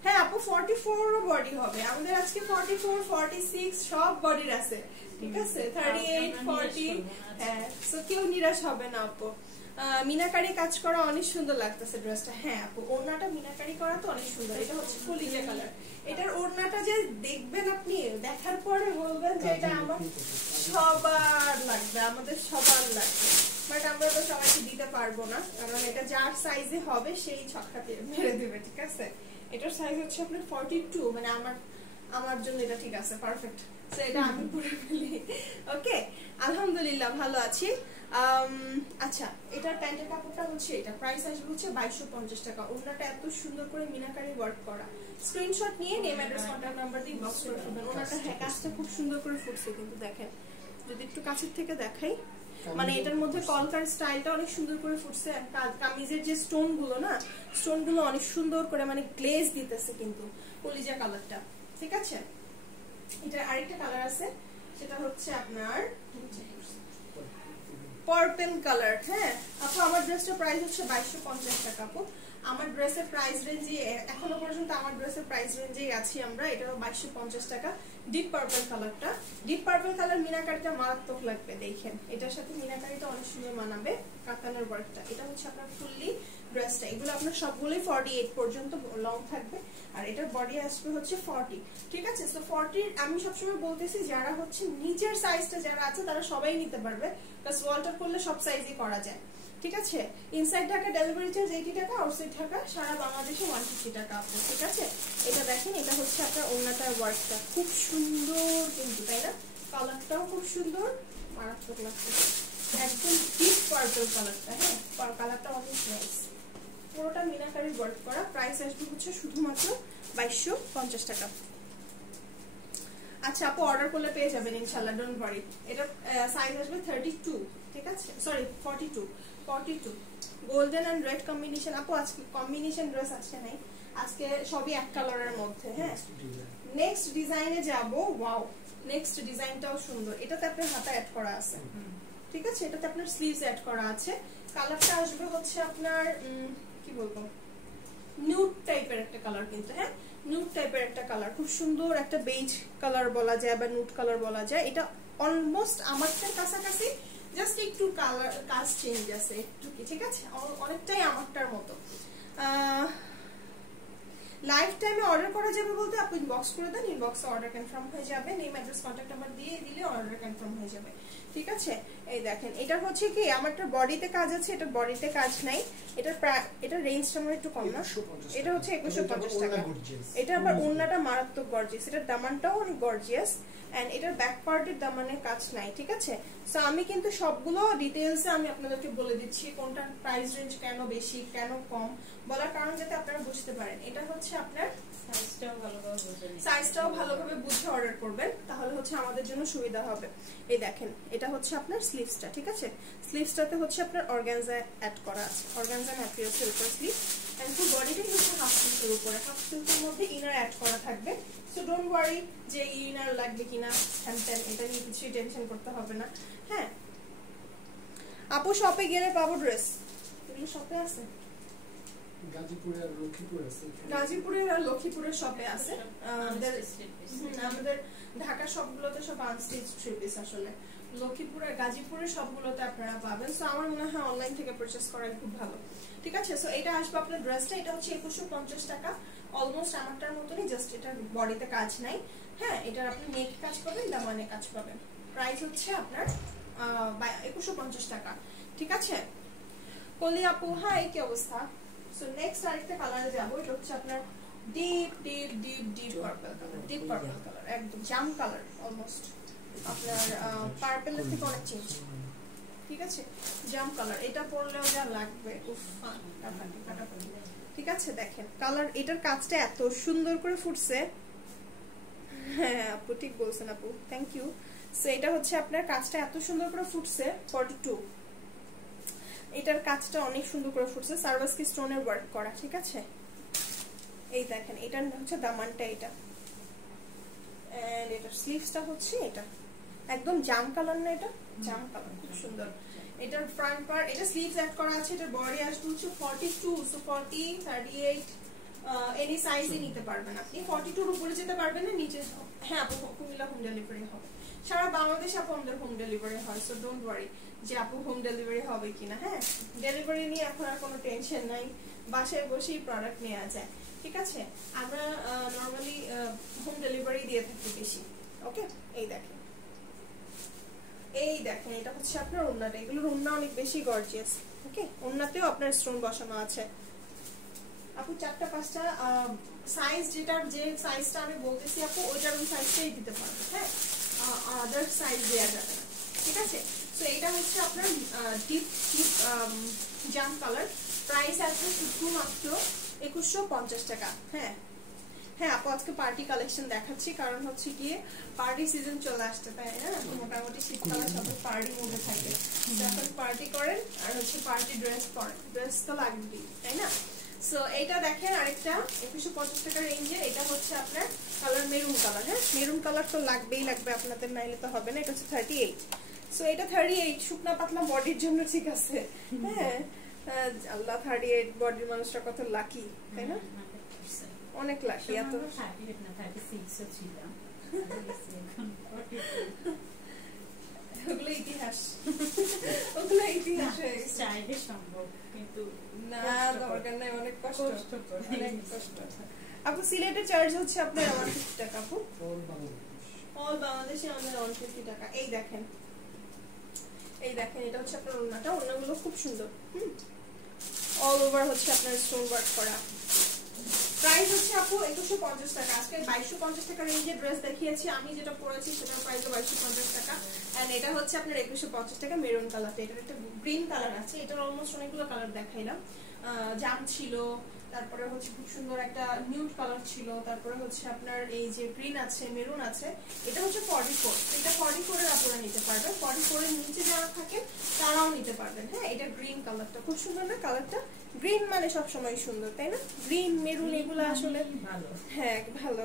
হ্যাঁ আপু 44 ও বডি হবে আমাদের আজকে, 44 46 সব বডির আছে, ঠিক আছে। 38 40। হ্যাঁ সো কেউ নিরাশ হবে না আপু। মিনাকারি কাজ করা অনেক সুন্দর লাগতেছে ড্রেসটা। হ্যাঁ আপু ওড়নাটা মিনাকারি করা তো অনেক সুন্দর। এটা হচ্ছে কলিজা কালার। এটার ওড়নাটা যে দেখবেন আপনি, দেখার পরে বলবেন যে এটা আমার সবার লাগবে, আমাদের সবার লাগবে, বাট আমরা তো সবাইকে দিতে পারবো না, কারণ এটা যার সাইজে হবে সেই ছক্কাতে মেরে দেবে, ঠিক আছে। এটার সাইজ হচ্ছে আপনার 42, মানে আমার জন্য এটা ঠিক আছে, পারফেক্ট। সো এটা আমি পরে ফেলি। ওকে আলহামদুলিল্লাহ ভালো আছি। আচ্ছা এটার প্যান্টের কাপড়টা হচ্ছে, এটা প্রাইস আসবে হচ্ছে 2250 টাকা। ওড়নাটা এত সুন্দর করে মিনাকারি ওয়ার্ক করা। স্ক্রিনশট নিয়ে নেম অ্যাড্রেস কন্ট্যাক্ট নাম্বার দিয়ে ইনবক্স করে ফেলবেন। ওড়নাটা হ্যাঁ কাজটা খুব সুন্দর করে ফুটছে, কিন্তু দেখেন যদি একটু কাছের থেকে দেখাই, মানে এটার মধ্যে কলকার স্টাইলটা অনেক সুন্দর করে ফুটছে। কামিজের যে স্টোন গুলো না, স্টোন গুলো অনেক সুন্দর করে মানে গ্লেজ দিতেছে, কিন্তু কলিজা কালারটা, ঠিক আছে। এটার আরেকটা কালার আছে, সেটা হচ্ছে আপনার পার্পল কালার। হ্যাঁ আপু আমার ড্রেসটার প্রাইস হচ্ছে 2250 টাকা। আপু আমার ড্রেসের প্রাইস রেঞ্জে এখনো পর্যন্ত আমার ড্রেসের প্রাইস রেঞ্জেই আছি আমরা, এটাও 2250 টাকা। ডিপ পার্পল কালারটা, ডিপ পার্পল কালার মিনাকারিটা মারাত্মক লাগবে দেখেন, এটার সাথে মিনাকারিটা অনেক সুন্দর মানাবে, কাতানের ওয়ার্কটা। এটা হচ্ছে আপনার ফুললি ড্রেসটা, এগুলো আপনার সবগুলোই 48 পর্যন্ত লং থাকবে, আর এটার বডি আসবে হচ্ছে 40, ঠিক আছে। সো 40 আমি সবসময় বলতেছি যারা হচ্ছে নিজের সাইজটা যারা আছে তারা সবাই নিতে পারবে, প্লাস ওয়াল্টার করলে সব সাইজই করা যায়, ঠিক আছে। ইনসাইড ঢাকা ডেলিভারি চার্জ 80 টাকা, আউটসাইড ঢাকা সারা বাংলাদেশে 150 টাকা আপনি, ঠিক আছে। এটা দেখেন, এটা হচ্ছে আপনার ওড়নাটার ওয়ার্কটা খুব সুন্দর কিন্তু, তাই না? কালারটাও খুব সুন্দর, মারাত্মক লাগছে, একদম ডিপ পার্পল কালারটা, হ্যাঁ কালারটা অনেক নাইস, পুরোটা মিনাকারি ওয়ার্ক করা। প্রাইস আসবে হচ্ছে শুধুমাত্র 2250 টাকা। আচ্ছা আপু অর্ডার করলে পেয়ে যাবেন ইনশাআল্লাহ, ডোন্ট ওয়ারি। এটা সাইজ আসবে 32, ঠিক আছে, sorry 42 golden and red combination. আপু আজকে কম্বিনেশন ড্রেস আজকে নাই, আজকে সবই এক কালারের মধ্যে, হ্যাঁ। নেক্সট ডিজাইনে যাব, ওয়াও নেক্সট ডিজাইনটাও সুন্দর, এটাতে আপনার হাতা অ্যাড করা আছে, ঠিক আছে, এটাতে আপনার স্লিভস অ্যাড করা আছে। কালারটা আসবে হচ্ছে আপনার কি বলবো, নিউড টাইপের একটা কালার কিন্তু, হ্যাঁ নিউড টাইপের একটা কালার, খুব সুন্দর একটা বেজ কালার বলা যায় বা নিউড কালার বলা যায়। এটা অলমোস্ট আমারটার কাছাকাছি, জাস্ট একটু কালার কাজ চেঞ্জ আছে একটু কি, ঠিক আছে, অনেকটাই আমারটার মতো। লাইফ টাইমে অর্ডার করা যাবে বলতে আপনি ইনবক্স করে দেন, ইনবক্সে অর্ডার কনফার্ম হয়ে যাবে, নেম অ্যাড্রেস কন্ট্যাক্ট নাম্বার দিয়ে দিলে অর্ডার কনফার্ম হয়ে যাবে, ঠিক আছে। এই দেখেন, এটা হচ্ছে কি আমারটা বডিতে কাজ আছে, এটা বডিতে কাজ নাই, এটা রেঞ্জটা আমার একটু কম না, এটা হচ্ছে 2150 টাকা। এটা আবার ওড়নাটা মারাত্মক গর্জিয়াস, এটার দামানটাও অনেক গর্জিয়াস, এন্ড এটার ব্যাক পার্টের দামানের কাজ নাই, ঠিক আছে। সো আমি কিন্তু সবগুলো ডিটেইলসে আমি আপনাদেরকে বলে দিচ্ছি কোনটার প্রাইস রেঞ্জ কেন বেশি কেন কম, বলার কারণ যাতে আপনারা বুঝতে পারেন। এটা হচ্ছে আপনার সাইজটাও ভালোভাবে বুঝে অর্ডার করবেন, তাহলে হচ্ছে আমাদের জন্য সুবিধা হবে। এই দেখেন, এটা হচ্ছে আপনার স্লিভসটা, ঠিক আছে, স্লিভসটাতে হচ্ছে আপনার অর্গানজা অ্যাড করা আছে, অর্গানজা ম্যাটেরিয়ালসের উপর স্লিভ, এন্ড ফুল বডিটাই হচ্ছে হাফ সিল্কের উপরে, হাফ সিল্কের মধ্যে ইনার অ্যাড করা থাকবে। সো ডোন্ট ওয়ারি যে ইনার লাগবে কিনা হ্যান ত্যান, এটা নিয়ে কিছুই টেনশন করতে হবে না, হ্যাঁ। আপু শপে গেলে পাবো ড্রেস, এগুলো শপে আছে, গাজীপুরে আর লক্ষ্মীপুরে আছে, গাজীপুরের আর লক্ষ্মীপুরের শপে আছে, আমাদের ঢাকা সবগুলোতে সব আনস্টিচ থ্রি পিস, আসলে লক্ষ্মীপুরের গাজীপুরের সবগুলোতে আপনারা পাবেন। সো আমার মনে হয় অনলাইন থেকে পারচেজ করাই খুব ভালো, ঠিক আছে। সো এটা আসবে আপনার ড্রেসটা, এটা হচ্ছে 2150 টাকা, অলমোস্ট আমারটার মতনই, জাস্ট এটার বডিতে কাজ নাই, হ্যাঁ এটার আপনি নেক কাজ পাবেন, দামানে কাজ পাবেন। প্রাইস হচ্ছে আপনার 2150 টাকা, ঠিক আছে। কলি আপু হাই, কি অবস্থা? সো নেক্সট আরেকটা কালারে যাবো, এটা হচ্ছে আপনার deep deep deep deep purple colour, deep purple colour, একদম জাম কালার, অলমোস্ট আপনার পার্পলের থেকে অনেক চেঞ্জ, ঠিক আছে, জাম কালার। এটা পরলেও যা লাগবে, উফ কাটাকাটি, ঠিক আছে। দেখেন কালার, এটার কাজটা এত সুন্দর করে ফুটছে, হ্যাঁ আপু ঠিক বলছেন আপু, থ্যাংক ইউ। সো এটা হচ্ছে আপনার কাজটা এত সুন্দর করে ফুটছে, 42 এটার কাজটা অনেক সুন্দর করে ফুটছে, সার্ভাসকি স্টোনের ওয়ার্ক করা, ঠিক আছে। এই দেখেন, এটা হচ্ছে দামানটা, এটা এন্ড এটার স্লিভসটা হচ্ছে এটা, একদম জাম কালার না, এটা জাম কালার, খুব সুন্দর। এটার ফ্রন্ট পার্ট, এটা স্লিভস অ্যাড করা আছে, এটার বডি আসবে হচ্ছে 42, সো 40 38 এনি সাইজে নিতে পারবেন আপনি, 42 এর উপরে যেতে পারবেন না, নিচে, হ্যাঁ আপু কুমিল্লা হোম ডেলিভারি হবে, সারা বাংলাদেশে আপু আমাদের হোম ডেলিভারি হয়। সো ডোন্ট ওয়ারি যে আপু হোম ডেলিভারি হবে কিনা, হ্যাঁ ডেলিভারি নিয়ে এখন আর কোনো টেনশন নাই, বাসায় বসেই প্রোডাক্ট নেওয়া যায়, ঠিক আছে। আমরা নরমালি হোম ডেলিভারি দিয়ে থাকি বেশি, ওকে। এই দেখেন এটা হচ্ছে আপনার ওড়নাটা, এগুলোর ওড়না অনেক বেশি গর্জিয়াস, ওকে। ওড়নাতেও আপনার স্টোন বসানো আছে। আপু 4-5টা সাইজ, যেটার যে সাইজটা আমি বলতেছি আপু ওইটার ওই সাইজটাই দিতে পারবো, হ্যাঁ আদার সাইজ দেওয়া যাবে না, ঠিক আছে। তো এটা হচ্ছে আপনার ডিপ ডিপ জাম কালার, প্রাইস আসবে শুধুমাত্র 2150 টাকা, হ্যাঁ হ্যাঁ আপু আজকে পার্টি কালেকশন দেখাচ্ছি, কারণ হচ্ছে গিয়ে পার্টি সিজন চলে আসছে, তাই না, মোটামুটি শীতকালে সবাই পার্টি মুডে থাকে, যখন পার্টি করেন আর হচ্ছে পার্টি ড্রেস পরেন, ড্রেস তো লাগবেই, তাই না। সো এইটা দেখেন আরেকটা 2150 টাকা রেঞ্জের, এটা হচ্ছে আপনার কালার মেরুন কালার, হ্যাঁ মেরুন কালার তো লাগবেই লাগবে আপনাদের, নাইলে তো হবে না। এটা হচ্ছে 38, সো এটা 38 শুকনা পাতলা বডির জন্য ঠিক আছে, হ্যাঁ আল্লাহ 38 বডির মানুষটা কত লাকি, তাই না, অনেক লাকি। এত ওগুলো ইতিহাস, ওগুলো ইতিহাস হয়ে গেছে। চাইলে সম্ভব, কিন্তু না দরকার নাই, অনেক কষ্ট, অনেক কষ্ট। আপু সিলেটের চার্জ হচ্ছে আপনার 150 টাকা আপু, অল বাংলাদেশে আমাদের 150 টাকা। এই দেখেন, এই দেখেন, এটা হচ্ছে আপনার ওড়নাটা, ওড়নাগুলো খুব সুন্দর, অল ওভার হচ্ছে আপনার স্টোন ওয়ার্ক করা। প্রাইস হচ্ছে আপু 2150 টাকা। আজকে 2250 টাকা রেঞ্জে ড্রেস দেখিয়েছি, আমি যেটা পরেছি সেটার প্রাইস 2250 টাকা। এন্ড এটা হচ্ছে আপনার 2150 টাকা মেরুন কালারটা। এটার একটা গ্রিন কালার আছে, এটার অলমোস্ট অনেকগুলো কালার দেখাইলাম। জাম ছিল, তারপরে হচ্ছে খুব সুন্দর একটা নিউড কালার ছিল, তারপরে হচ্ছে আপনার এই যে গ্রিন আছে, মেরুন আছে। এটা হচ্ছে 44, এটা 44 এর আপনারা নিতে পারবেন, 44 এর নিচে যারা থাকে তারাও নিতে পারবেন। হ্যাঁ, এটা গ্রিন কালারটা খুব সুন্দর না? কালারটা গ্রিন মানে সবসময় সুন্দর, তাই না? গ্রিন মেরুন এগুলো আসলে ভালো, হ্যাঁ ভালো।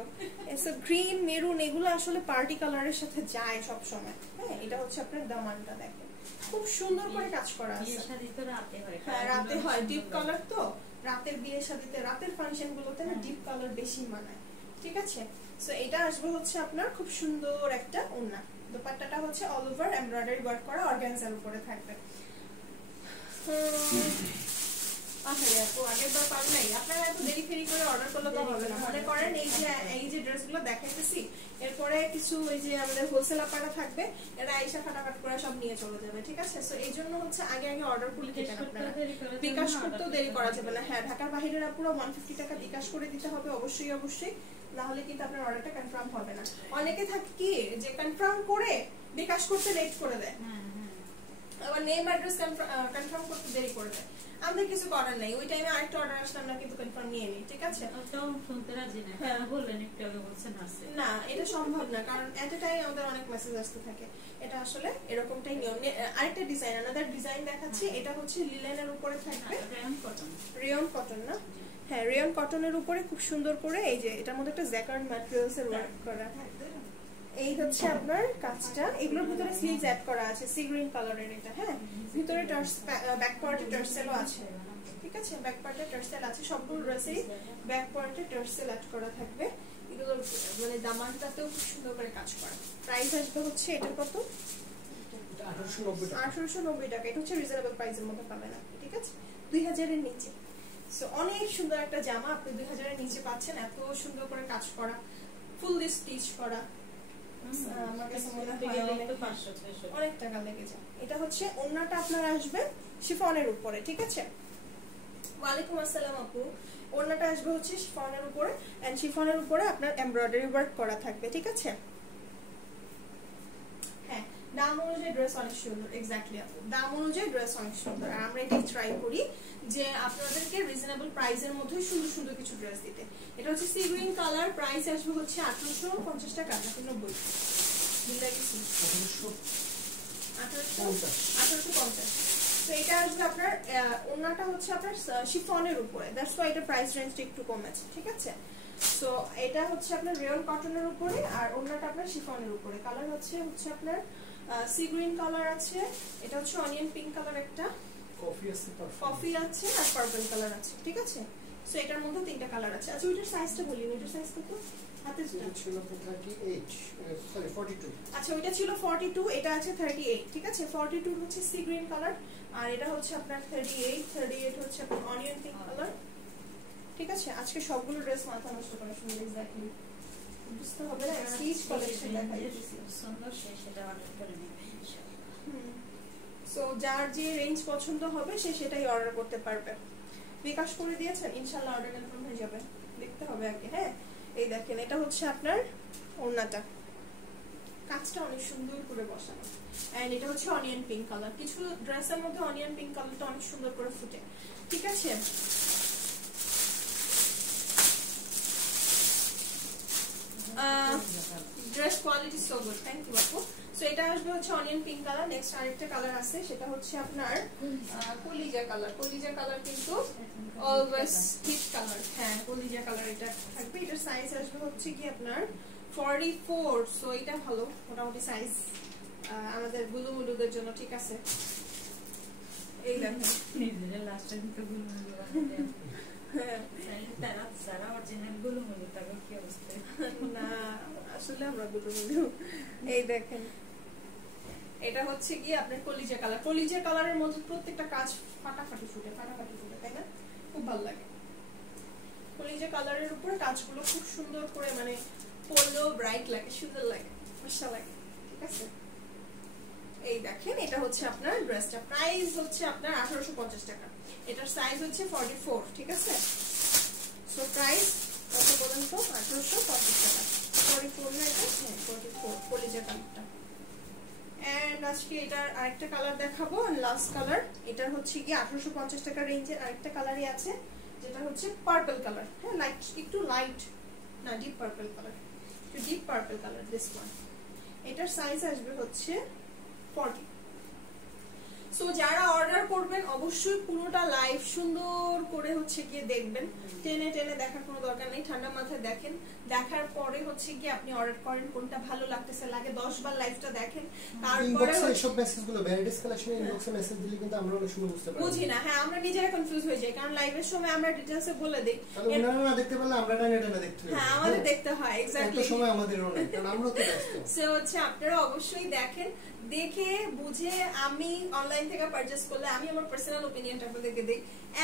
সো গ্রিন মেরুন এগুলো আসলে পার্টি কালারের সাথে যায় সব সময়। হ্যাঁ, এটা হচ্ছে আপনার দামানটা দেখেন, খুব সুন্দর করে কাজ করা আছে। বিয়ের শাদী তো রাতে হয়। হ্যাঁ, রাতে হয়, ডিপ কালার তো, রাতের বিয়ে শাদীতে, রাতের ফাংশন গুলোতে না ডিপ কালার বেশি মানায়। ঠিক আছে, সো এটা আসবে হচ্ছে আপনার খুব সুন্দর একটা ওড়না। দোপাট্টাটা হচ্ছে অল ওভার এমব্রয়ডারি ওয়ার্ক করা, অর্গানজার উপরে থাকবে। আগেরবার পান নাই, আপনারা এত দেরি ফেরি করে অর্ডার করলে তো হবে না। মনে করেন এই যে ড্রেসগুলো দেখাইতেছি, এরপরে কিছু এই যে আমাদের হোলসেল আপারা থাকবে, এরা আইসা ফাটাফাট করে সব নিয়ে চলে যাবে। ঠিক আছে, সো এই জন্য হচ্ছে আগে আগে অর্ডার করে দিবেন আপনারা, বিকাশ করতেও দেরি করা যাবে না। হ্যাঁ, ঢাকার বাইরের আপুরা 150 টাকা বিকাশ করে দিতে হবে অবশ্যই অবশ্যই, না হলে কিন্তু আপনার অর্ডারটা কনফার্ম হবে না। অনেকে থাকে কি যে কনফার্ম করে বিকাশ করতে লেট করে দেয়, আবার নেম অ্যাড্রেস কনফার্ম করতে দেরি করে দেয়। আমাদের কিছু করার নাই, ওই টাইমে আরেকটা অর্ডার আসলে আমরা কিন্তু কনফার্ম নিয়ে নিই। ঠিক আছে, না এটা সম্ভব না, কারণ এট এ টাইম আমাদের অনেক মেসেজ আসতে থাকে। এটা আসলে এরকমটাই নিয়ম। আরেকটা ডিজাইন, আনাদার ডিজাইন দেখাচ্ছি। এটা হচ্ছে লিলেনের উপরে থাকবে, রিয়ন কটন না? হ্যাঁ, রিয়ন কটনের উপরে খুব সুন্দর করে এই যে এটার মধ্যে একটা জ্যাকার্ড ম্যাটেরিয়ালস এর ওয়ার্ক করা। এই হচ্ছে আপনার কাজটা, এগুলোর ভিতরে স্লিভস অ্যাড করা আছে সি গ্রিন কালারের। এটা হ্যাঁ, ভিতরে ব্যাক পার্টে টার্সেলও আছে। ঠিক আছে, ব্যাক পার্টে টার্সেল আছে, সবগুলো ড্রেসেই ব্যাক পার্টে টার্সেল অ্যাড করা থাকবে। এগুলো মানে দামানটাতেও খুব সুন্দর করে কাজ করা। প্রাইস আসবে হচ্ছে এটা কত? 1890 টাকা। এটা হচ্ছে রিজনেবল প্রাইসের মধ্যে পাবেন আপনি। ঠিক আছে, 2000 এর নিচে। সো অনেক সুন্দর একটা জামা আপনি 2000 এর নিচে পাচ্ছেন, এত সুন্দর করে কাজ করা, ফুললি স্টিচ করা। আমার কাছে মনে হয় অনেক টাকা লেগে যায়। এটা হচ্ছে ওড়নাটা আপনার আসবে শিফনের উপরে। ঠিক আছে, ওয়ালাইকুম আসসালাম আপু। ওড়নাটা আসবে হচ্ছে শিফনের উপরে, এন্ড শিফনের উপরে আপনার এমব্রয়ডারি ওয়ার্ক করা থাকবে। ঠিক আছে, হ্যাঁ, দাম অনুযায়ী ড্রেস অনেক সুন্দর। এক্স্যাক্টলি আপু, দাম অনুযায়ী ড্রেস অনেক সুন্দর। আর আমরা এটাই ট্রাই করি যে আপনাদেরকে রিজনেবল প্রাইসের মধ্যে সুন্দর সুন্দর কিছু ড্রেস দিতে। এটা হচ্ছে সি গ্রিন কালার, প্রাইস আসবে হচ্ছে 1850 টাকা, 1890। তো এটা আসবে আপনার ওড়নাটা হচ্ছে আপনার শিফনের উপরে, দ্যাটস ওয়াই এটা প্রাইস রেঞ্জটা একটু কমেছে। ঠিক আছে, সো এটা হচ্ছে আপনার রেয়ন কটনের উপরে, আর ওড়নাটা আপনার শিফনের উপরে। কালার হচ্ছে আপনার সি গ্রিন কালার আছে, এটা হচ্ছে অনিয়ন পিঙ্ক কালার, একটা কফি আছে, আর পার্পল কালার আছে। ঠিক আছে, সো এটার মধ্যে তিনটা কালার আছে। আচ্ছা, ওইটার সাইজটা বলি, ওইটার সাইজ কত? হাতে ছিল 38, সরি 42। আচ্ছা, ওইটা ছিল 42, এটা আছে 38। ঠিক আছে, 42 হচ্ছে সি গ্রিন কালার, আর এটা হচ্ছে আপনার 38 হচ্ছে আপনার অনিয়ন পিঙ্ক কালার। ঠিক আছে, আজকে সবগুলো ড্রেস মাথা নষ্ট করে শুনে এক্স্যাক্টলি বুঝতে হবে না, স্টিচ কালেকশন দেখাইতেছি সুন্দর, সেটা অর্ডার করে নেবে ইনশাআল্লাহ। সো যার যে রেঞ্জ পছন্দ হবে সে সেটাই অর্ডার করতে পারবে। বিকাশ করে দিয়েছেন, ইনশাআল্লাহ অর্ডার কনফার্ম হয়ে যাবে। দেখতে হবে আগে। হ্যাঁ, এই দেখেন, এটা হচ্ছে আপনার ওড়নাটা, কাজটা অনেক সুন্দর করে বসানো, এন্ড এটা হচ্ছে অনিয়ন পিঙ্ক কালার। কিছু ড্রেসের মধ্যে অনিয়ন পিঙ্ক কালারটা অনেক সুন্দর করে ফুটে। ঠিক আছে, dress quality so good, thank you আপু। সো এটা আসবে হচ্ছে অনিয়ন পিঙ্ক কালার। নেক্সট আরেকটা কালার আছে, সেটা হচ্ছে আপনার কলিজা কালার। কলিজা কালার কিন্তু অলওয়েজ হিট কালার। হ্যাঁ, কলিজা কালার এটা থাকবে। এটার সাইজ আসবে হচ্ছে কি আপনার 44। সো এটা ভালো, মোটামুটি সাইজ আমাদের গুলুমুলুদের জন্য। ঠিক আছে, এই দেখেন তারা যারা অরিজিনাল গুলো মনে তাদের কি অবস্থা? না আসলে আমরা গুলো এই দেখেন, এটা হচ্ছে কি আপনার কলিজা কালার। কলিজা কালারের মধ্যে প্রত্যেকটা কাজ ফাটাফাটি ফুটে, তাই না? খুব ভালো লাগে। কলিজা কালারের উপরে কাজগুলো খুব সুন্দর করে মানে পরলেও ব্রাইট লাগে, সুন্দর লাগে, মশা লাগে, ঠিক আছে? এই দেখেন, এটা হচ্ছে আপনার ড্রেসটা, প্রাইস হচ্ছে আপনার 1850 টাকা। এটার সাইজ হচ্ছে 44, ঠিক আছে? সো প্রাইস কত বলেন তো? 1850 টাকা। 44 না এটা? হ্যাঁ 44, কলিজা কালারটা। এন্ড আজকে এটার আরেকটা কালার দেখাবো, লাস্ট কালার। এটার হচ্ছে কি 1850 টাকা রেঞ্জের আরেকটা কালারই আছে, যেটা হচ্ছে পার্পল কালার। হ্যাঁ, লাইট, একটু লাইট না, ডিপ পার্পল কালার, একটু deep purple colour, this one. এটার সাইজ আসবে হচ্ছে 40। সো যারা অর্ডার করবেন অবশ্যই পুরোটা লাইভ সুন্দর করে হচ্ছে গিয়ে দেখবেন, টেনে টেনে দেখার কোনো দরকার নেই, ঠান্ডা মাথায় দেখেন। দেখার পরে হচ্ছে কি আপনি অর্ডার করেন, কোনটা ভালো লাগতেছে লাগে 10 বার লাইভটা দেখেন, তারপরে সব মেসেজগুলো ভ্যারাইটিস কালেকশনে ইনবক্সে মেসেজ দিলে কিন্তু আমরা অনেক সময় বুঝতে পারি, বুঝি না। হ্যাঁ, আমরা নিজেরা কনফিউজ হয়ে যাই, কারণ লাইভের সময় আমরা ডিটেইলসে বলে দেই, তাহলে ওনারা না দেখতে পারলে আমরা টাইনে টাইনে দেখতে হয়। হ্যাঁ, আমাদের দেখতে হয়, এক্স্যাক্টলি। এত সময় আমাদেরও নেই, কারণ আমরা তো ব্যস্ত। সো হচ্ছে আপনারা অবশ্যই দেখেন, দেখে বুঝে। আমি অনলাইন থেকে পারচেজ করলে আমি আমার পার্সোনাল ওপিনিয়নটা আপনাদেরকে দিই,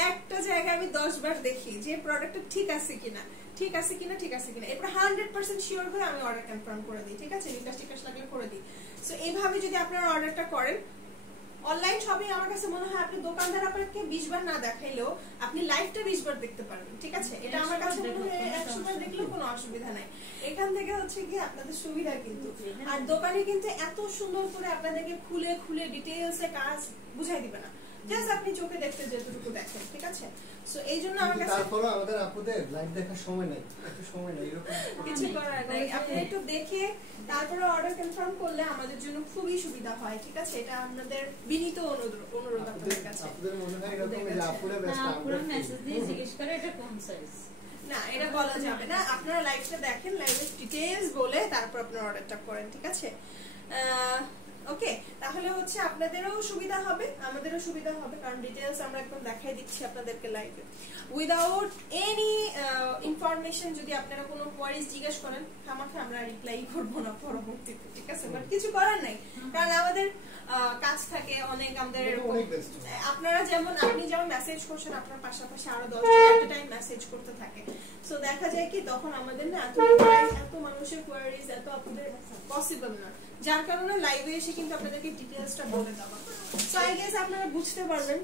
একটা জায়গায় আমি 10 বার দেখি যে প্রোডাক্টটা ঠিক আছে কিনা, ঠিক আছে কিনা, ঠিক আছে কিনা, এরপর 100% শিওর হয়ে আমি অর্ডার কনফার্ম করে দিই, ঠিক আছে? রিকোয়েস্ট লাগলে করে দিই। সো এইভাবে যদি আপনারা অর্ডারটা করেন, অনলাইন শপিং আমার কাছে মনে হয় আপনি দোকানদার আপনাকে 20 বার না দেখাইলেও আপনি লাইভটা 20 বার দেখতে পারবেন, ঠিক আছে? এটা আমার কাছে মনে হয় 100 বার দেখলেও কোনো অসুবিধা নাই। এখান থেকে হচ্ছে কি আপনাদের সুবিধা কিন্তু, আর দোকানে কিন্তু এত সুন্দর করে আপনাদেরকে খুলে খুলে ডিটেইলসে কাজ বুঝাই দিবে না, জাস্ট আপনি চোখে দেখতে যেটুকু দেখেন, ঠিক আছে? সো এই জন্য আমার কাছে তারপরে আমাদের আপুদের লাইভ দেখার সময় নেই, একটু সময় নেই, এরকম কিছু করার নাই। আপনি একটু দেখে তারপরে অর্ডার কনফার্ম করলে আমাদের জন্য খুবই সুবিধা হয়, ঠিক আছে? এটা আপনাদের বিনীত অনুরোধ আপনাদের কাছে। আপুদের মনে হয় এরকম যে আপুরা ব্যস্ত, পুরো মেসেজ দিয়ে জিজ্ঞেস করে এটা কোন সাইজ। না, এটা বলা যাবে না। আপনারা লাইভটা দেখেন, লাইভের ডিটেইলস বলে তারপর আপনারা অর্ডারটা করেন, ঠিক আছে? ওকে, তাহলে হচ্ছে আপনাদেরও সুবিধা হবে, আমাদেরও সুবিধা হবে, কারণ ডিটেইলস আমরা একদম দেখাই দিচ্ছি আপনাদেরকে লাইভে উইদাউট এনি ইনফরমেশন। যদি আপনারা কোনো কোয়ারিজ জিজ্ঞেস করেন, খামাখা আমরা রিপ্লাই করব না পরবর্তীতে, ঠিক আছে? বাট কিছু করার নাই, কারণ আমাদের কাজ থাকে অনেক, আমাদের আপনারা যেমন, আপনি যেমন মেসেজ করছেন, আপনার পাশাপাশি আরো 10 জন একটা টাইম মেসেজ করতে থাকে। সো দেখা যায় কি তখন আমাদের না এত মানুষের কোয়ারিজ, এত আপনাদের পসিবল না, যার কারণে লাইভে এসে কিন্তু আপনাদেরকে ডিটেইলসটা বলে দেওয়া। সো আই গেস আপনারা বুঝতে পারবেন।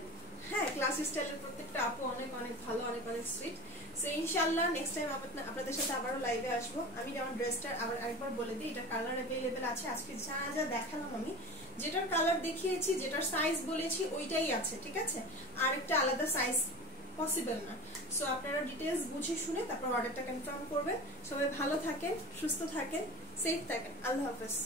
হ্যাঁ, ক্লাস স্টাইলের প্রত্যেকটা আপু অনেক অনেক ভালো, অনেক অনেক সুইট। সো ইনশাআল্লাহ নেক্সট টাইম আপনাদের সাথে আবারও লাইভে আসবো। আমি যেমন ড্রেসটা আবার আরেকবার বলে দিই, এটা কালার अवेलेबल আছে। আজকে যা যা দেখালাম আমি, যেটার কালার দেখিয়েছি, যেটার সাইজ বলেছি, ওইটাই আছে, ঠিক আছে? আর একটা আলাদা সাইজ পসিবল না। সো আপনারা ডিটেইলস বুঝে শুনে তারপর অর্ডারটা কনফার্ম করবেন। সবাই ভালো থাকেন, সুস্থ থাকেন, সেফ থাকেন। আল্লাহ হাফেজ।